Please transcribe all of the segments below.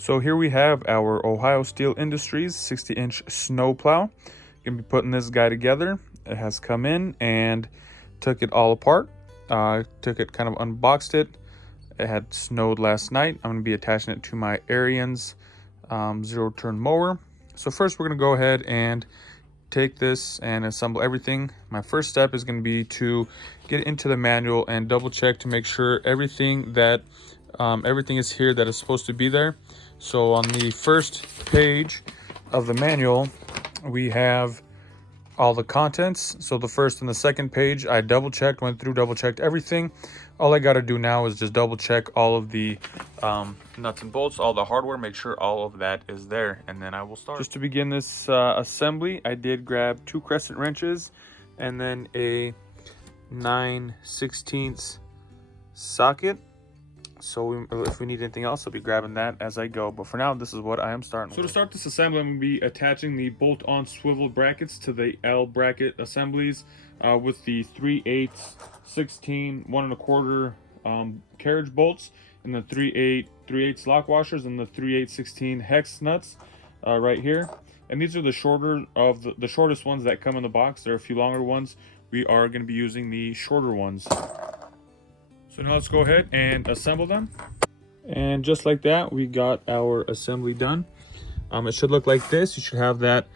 So here we have our Ohio Steel Industries 60-inch snow plow. Gonna be putting this guy together. It has come in and took it all apart. Took it, kind of unboxed it. It had snowed last night. I'm gonna be attaching it to my Ariens zero-turn mower. So first we're gonna go ahead and take this and assemble everything. My first step is gonna be to get into the manual and double check to make sure everything is here that is supposed to be there. So on the first page of the manual, we have all the contents. So the first and the second page, I double checked everything. All I got to do now is just double check all of the nuts and bolts, all the hardware, make sure all of that is there, and then I will start. Just to begin this assembly, I did grab 2 crescent wrenches and then a 9/16 socket. So if we need anything else, I'll be grabbing that as I go. But for now, this is what I am starting with. So to start this assembly, I'm going to be attaching the bolt-on swivel brackets to the L bracket assemblies with the 3/8, 16, 1 1/4 carriage bolts, and the 3/8 lock washers, and the 3/8, 16 hex nuts right here. And these are the shortest ones that come in the box. There are a few longer ones. We are going to be using the shorter ones. So now let's go ahead and assemble them. And just like that, we got our assembly done. It should look like this. You should have that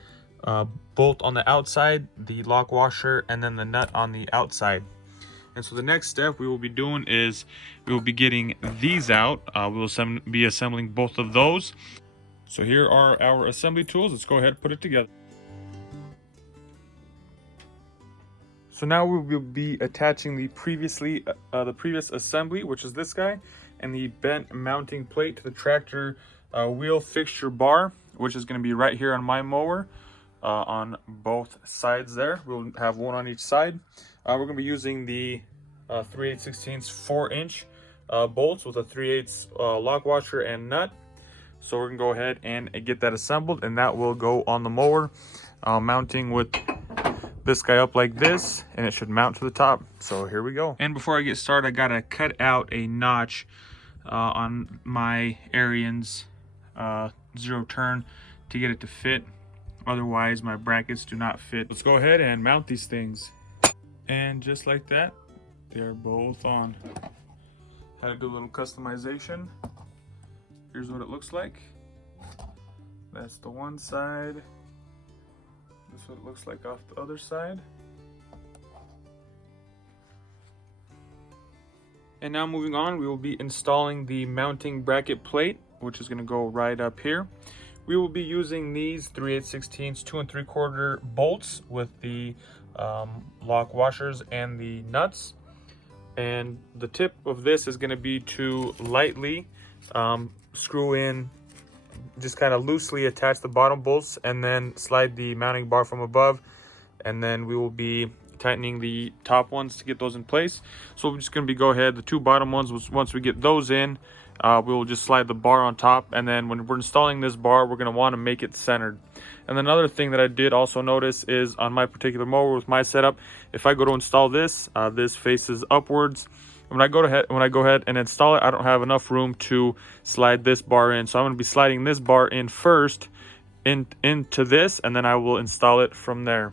bolt on the outside, the lock washer, and then the nut on the outside. And so the next step we will be doing is we will be getting these out. We will be assembling both of those. So here are our assembly tools. Let's go ahead and put it together. So now we will be attaching the previous assembly, which is this guy, and the bent mounting plate to the tractor wheel fixture bar, which is going to be right here on my mower on both sides there. We'll have one on each side. We're going to be using the 3/8, 16 4-inch bolts with a 3/8 lock washer and nut. So we're going to go ahead and get that assembled, and that will go on the mower, mounting with this guy up like this, and it should mount to the top. So here we go. And before I get started, I gotta cut out a notch on my Ariens zero turn to get it to fit. Otherwise my brackets do not fit. Let's go ahead and mount these things. And just like that, they're both on. Had to do a little customization. Here's what it looks like. That's the one side. This is what it looks like off the other side. And now moving on, we will be installing the mounting bracket plate, which is going to go right up here. We will be using these 3/8, 16 2 3/4 bolts with the lock washers and the nuts. And the tip of this is going to be to lightly screw in, just kind of loosely attach the bottom bolts and then slide the mounting bar from above, and then we will be tightening the top ones to get those in place. So we're just going to be the 2 bottom ones, once we get those in, we will just slide the bar on top, and then when we're installing this bar, we're going to want to make it centered. And another thing that I did also notice is on my particular mower with my setup, if I go to install this, this faces upwards. When I go ahead and install it, I don't have enough room to slide this bar in. So I'm going to be sliding this bar in first into this, and then I will install it from there.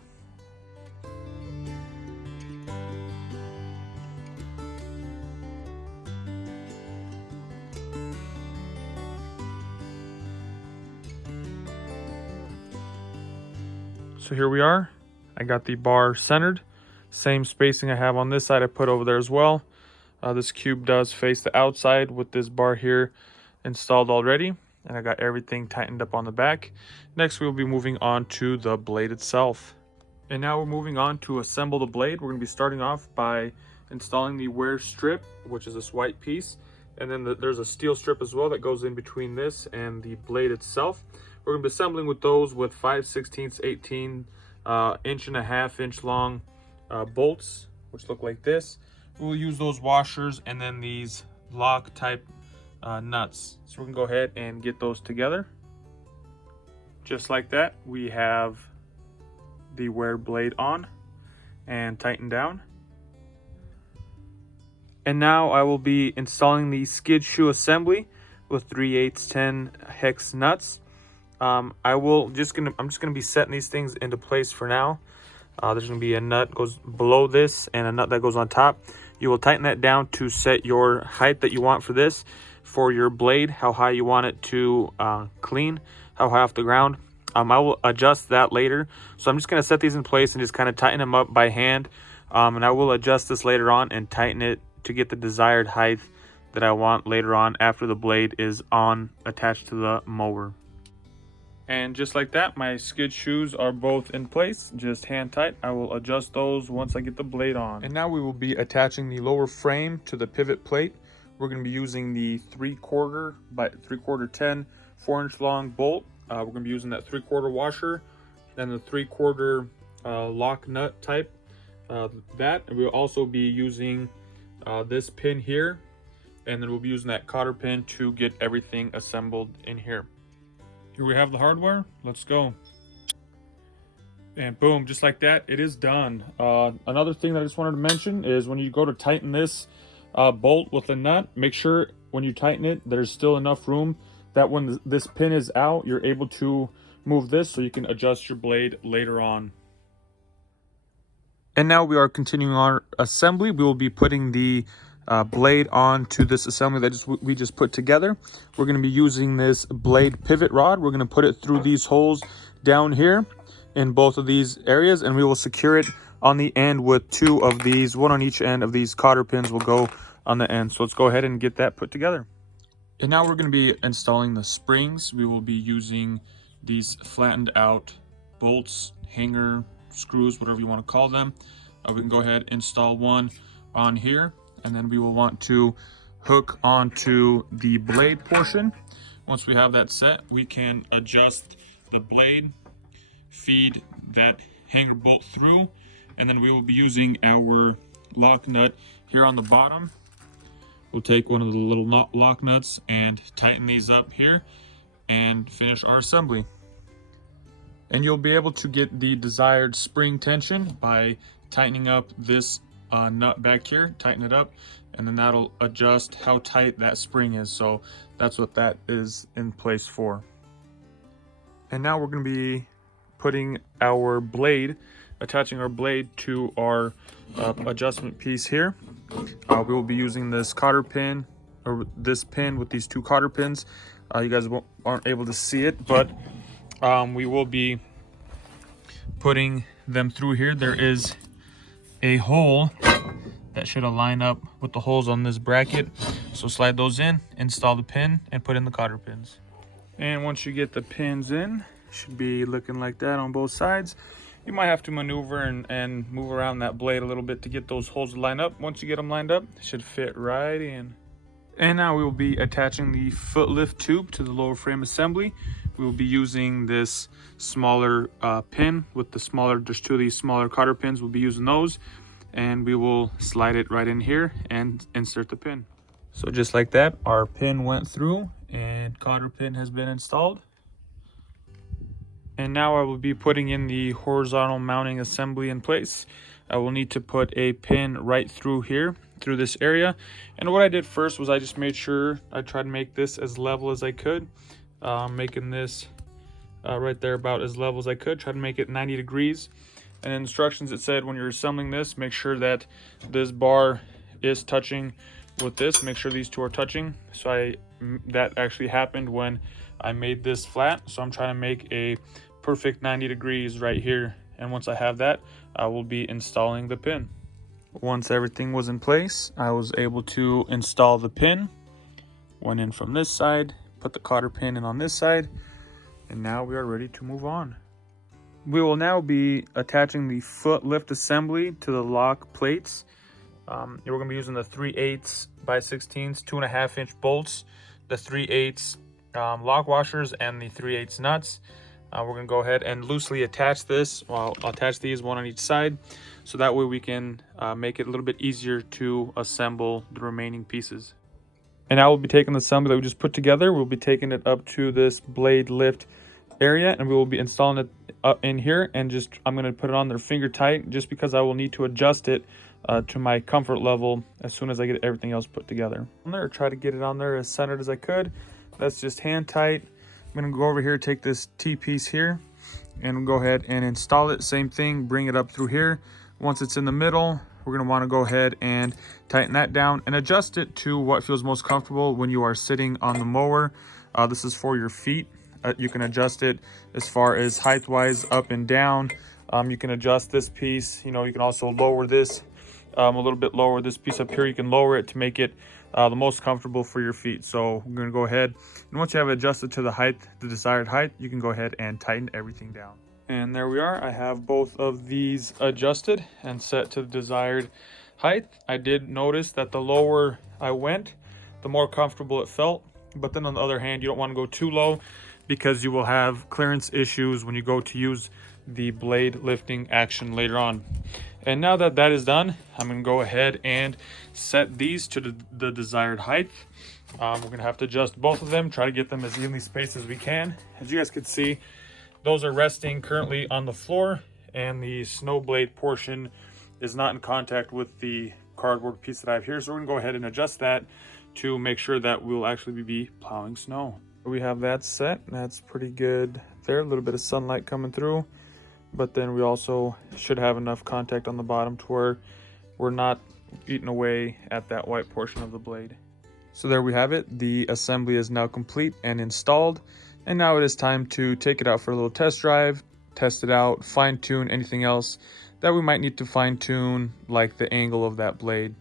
So here we are. I got the bar centered. Same spacing I have on this side I put over there as well. This cube does face the outside with this bar here installed already, and I got everything tightened up on the back. Next we will be moving on to the blade itself. And now we're moving on to assemble the blade. We're going to be starting off by installing the wear strip, which is this white piece, and then there's a steel strip as well that goes in between this and the blade itself. We're going to be assembling with those with 5/16, 18 1.5 inch long bolts, which look like this. We'll use those washers and then these lock type nuts. So we can go ahead and get those together. Just like that, we have the wear blade on and tightened down. And now I will be installing the skid shoe assembly, with 3/8 10 hex nuts. I'm just gonna be setting these things into place for now. There's gonna be a nut goes below this and a nut that goes on top. You will tighten that down to set your height that you want for this, for your blade, how high you want it to clean, how high off the ground. I will adjust that later. So I'm just gonna set these in place and just kind of tighten them up by hand. And I will adjust this later on and tighten it to get the desired height that I want later on after the blade is attached to the mower. And just like that, my skid shoes are both in place, just hand tight. I will adjust those once I get the blade on. And now we will be attaching the lower frame to the pivot plate. We're going to be using the 3/4 by 3/4 10 4-inch long bolt. We're going to be using that 3/4 washer and the 3/4 lock nut type. And we'll also be using this pin here, and then we'll be using that cotter pin to get everything assembled in here. Here we have the hardware. Let's go. And boom, just like that, it is done. Another thing that I just wanted to mention is when you go to tighten this bolt with a nut, make sure when you tighten it, there's still enough room that when this pin is out, you're able to move this so you can adjust your blade later on. And now we are continuing our assembly. We will be putting the blade onto this assembly that we just put together. We're going to be using this blade pivot rod. We're going to put it through these holes down here in both of these areas, and we will secure it on the end with 2 of these, 1 on each end of these cotter pins will go on the end. So let's go ahead and get that put together. And now we're going to be installing the springs. We will be using these flattened out bolts, hanger, screws, whatever you want to call them. We can go ahead and install one on here, and then we will want to hook onto the blade portion. Once we have that set, we can adjust the blade, feed that hanger bolt through, and then we will be using our lock nut here on the bottom. We'll take one of the little lock nuts and tighten these up here and finish our assembly. And you'll be able to get the desired spring tension by tightening up this nut back here, tighten it up, and then that'll adjust how tight that spring is. So that's what that is in place for. And now we're going to be putting our blade, attaching our blade to our adjustment piece here. We will be using this cotter pin, or this pin with these 2 cotter pins. You guys aren't able to see it, but we will be putting them through here. There is a hole that should align up with the holes on this bracket. So slide those in, install the pin, and put in the cotter pins. And once you get the pins in, it should be looking like that on both sides. You might have to maneuver and move around that blade a little bit to get those holes to line up. Once you get them lined up, it should fit right in. And now we will be attaching the foot lift tube to the lower frame assembly. We will be using this smaller pin with the smaller, there's 2 of these smaller cotter pins. We'll be using those, and we will slide it right in here and insert the pin. So just like that, our pin went through and cotter pin has been installed. And now I will be putting in the horizontal mounting assembly in place. I will need to put a pin right through here, through this area. And what I did first was I just made sure I tried to make this as level as I could. Making this right there about as level as I could. Try to make it 90 degrees. And in instructions it said when you're assembling this, make sure that this bar is touching with this. Make sure these 2 are touching. So that actually happened when I made this flat. So I'm trying to make a perfect 90 degrees right here. And once I have that, I will be installing the pin. Once everything was in place, I was able to install the pin. Went in from this side, put the cotter pin in on this side, and now we are ready to move on. We will now be attaching the foot lift assembly to the lock plates. We're going to be using the 3/8 by 16s 2.5 inch bolts, the 3/8 lock washers, and the 3/8 nuts. We're going to go ahead and loosely attach this. Well, I'll attach these 1 on each side, so that way we can make it a little bit easier to assemble the remaining pieces. And now we'll be taking the assembly that we just put together. We'll be taking it up to this blade lift area, and we will be installing it up in here. And I'm going to put it on there finger tight, just because I will need to adjust it to my comfort level as soon as I get everything else put together. On there, try to get it on there as centered as I could. that's just hand tight. I'm gonna go over here, take this T-piece here, and go ahead and install it. Same thing, bring it up through here. Once it's in the middle, we're gonna wanna go ahead and tighten that down and adjust it to what feels most comfortable when you are sitting on the mower. This is for your feet. You can adjust it as far as height-wise, up and down. You can adjust this piece. You know, you can also lower this a little bit lower. This piece up here, you can lower it to make it the most comfortable for your feet. So I'm gonna go ahead, and once you have it adjusted to the height, the desired height, you can go ahead and tighten everything down. And there we are. I have both of these adjusted and set to the desired height. I did notice that the lower I went, the more comfortable it felt. But then on the other hand, you don't want to go too low because you will have clearance issues when you go to use the blade lifting action later on. And now that that is done, I'm going to go ahead and set these to the desired height. We're going to have to adjust both of them, try to get them as evenly spaced as we can. As you guys can see, those are resting currently on the floor, and the snow blade portion is not in contact with the cardboard piece that I have here. So we're going to go ahead and adjust that to make sure that we'll actually be plowing snow. We have that set. That's pretty good there. A little bit of sunlight coming through, but then we also should have enough contact on the bottom to where we're not eating away at that white portion of the blade. So there we have it. The assembly is now complete and installed. And now it is time to take it out for a little test drive, test it out, fine tune anything else that we might need to fine tune, like the angle of that blade.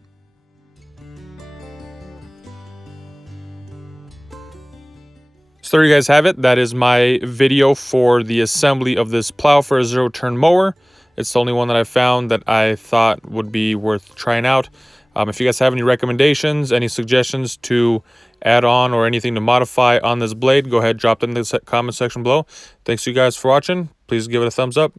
So there you guys have it. That is my video for the assembly of this plow for a zero-turn mower. It's the only one that I found that I thought would be worth trying out. If you guys have any recommendations, any suggestions to add on or anything to modify on this blade, go ahead, drop it in the comment section below. Thanks you guys for watching. Please give it a thumbs up.